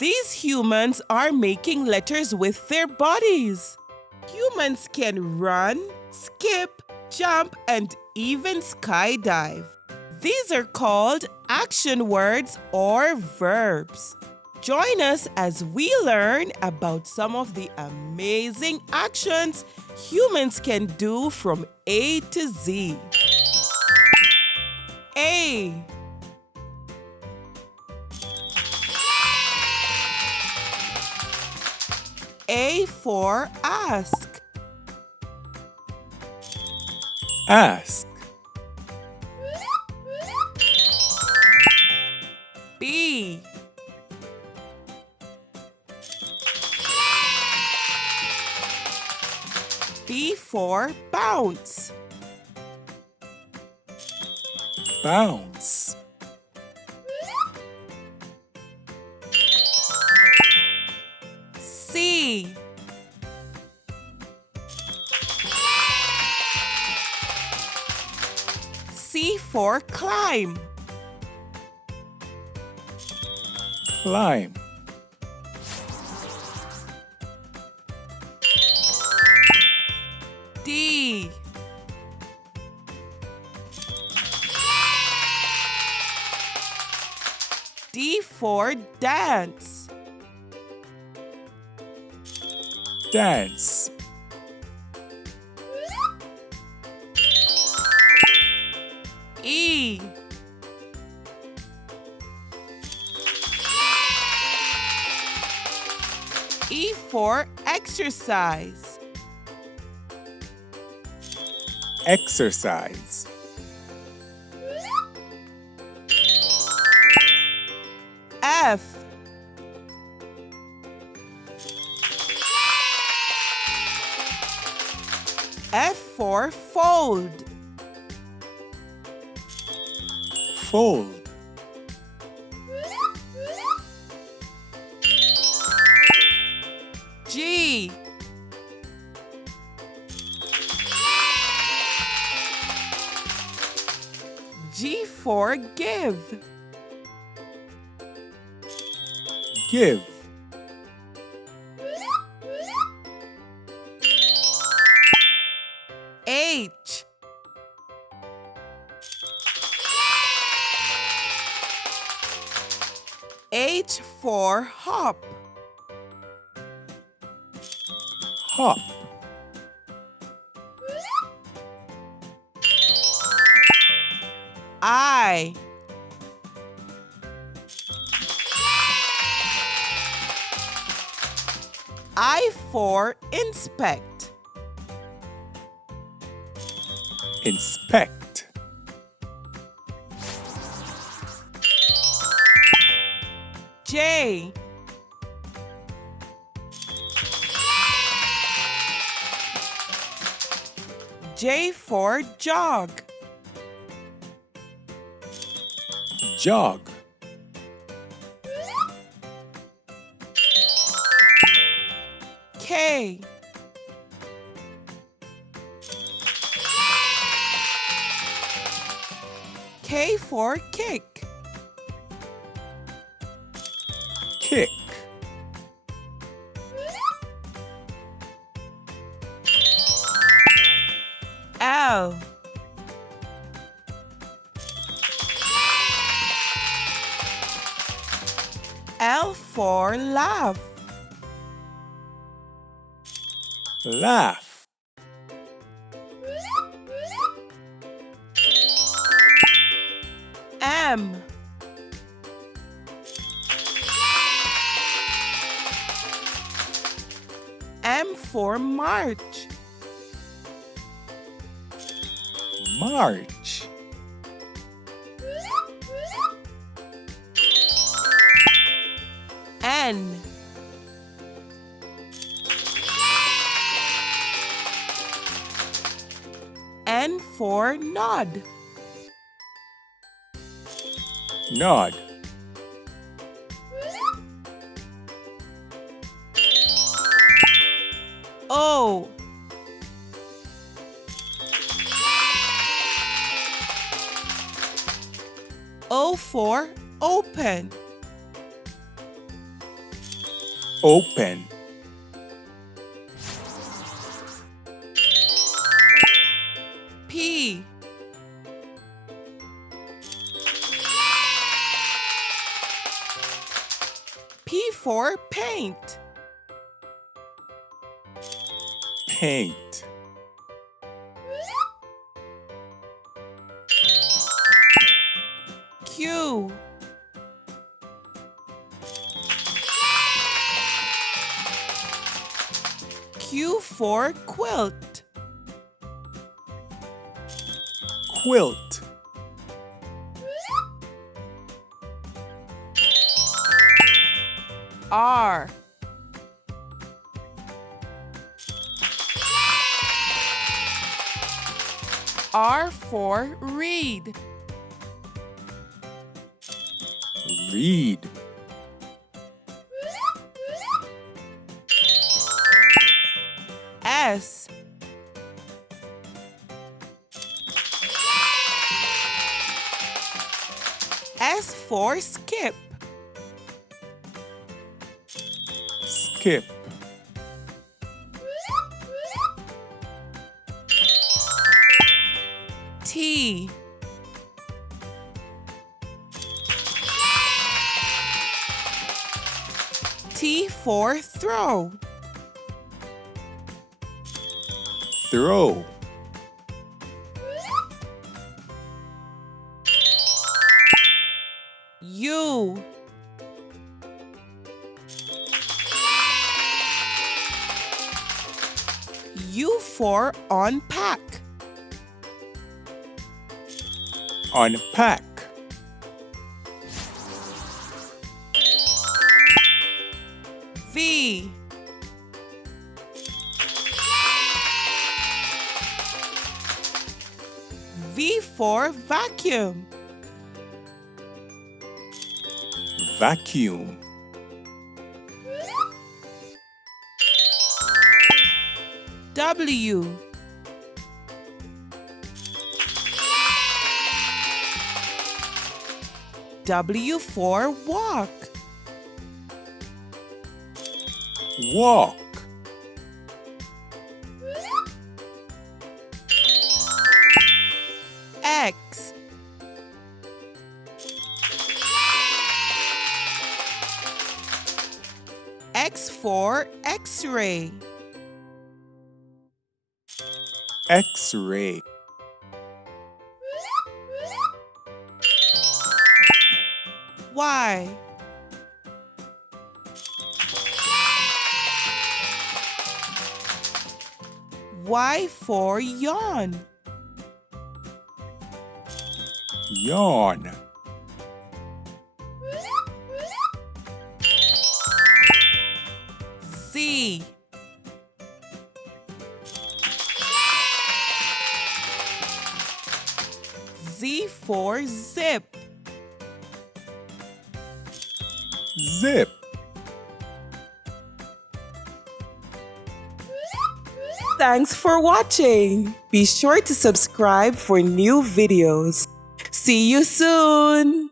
These humans are making letters with their bodies. Humans can run, skip, jump, and even skydive. These are called action words or verbs. Join us as we learn about some of the amazing actions humans can do from A to Z. A. A for ask. Ask. B. B for bounce. Bounce. C. C for climb. Climb. D. D for dance. Dance. E. E for exercise. Exercise. F. F for fold. Fold. G. G for give. Give. H. H for hop. Hop. I. I for inspect. Inspect. J. J for jog. Jog. K. K for kick. Kick. L. L for laugh. Laugh. M. M for march. March. N. N for nod. Nod. O. O for open. Open. P. P for paint. Paint. Q. Q for quilt. Quilt. R. R for read. Read. S. S for skip. Skip. T. T for throw. Throw. U. U for unpack. Unpack. V. V for vacuum. Vacuum. W. W for walk. Walk. X. X for X-ray. X-ray. Y. Y for yawn. Yawn. Z. Z for zip. Zip. Thanks for watching. Be sure to subscribe for new videos. See you soon.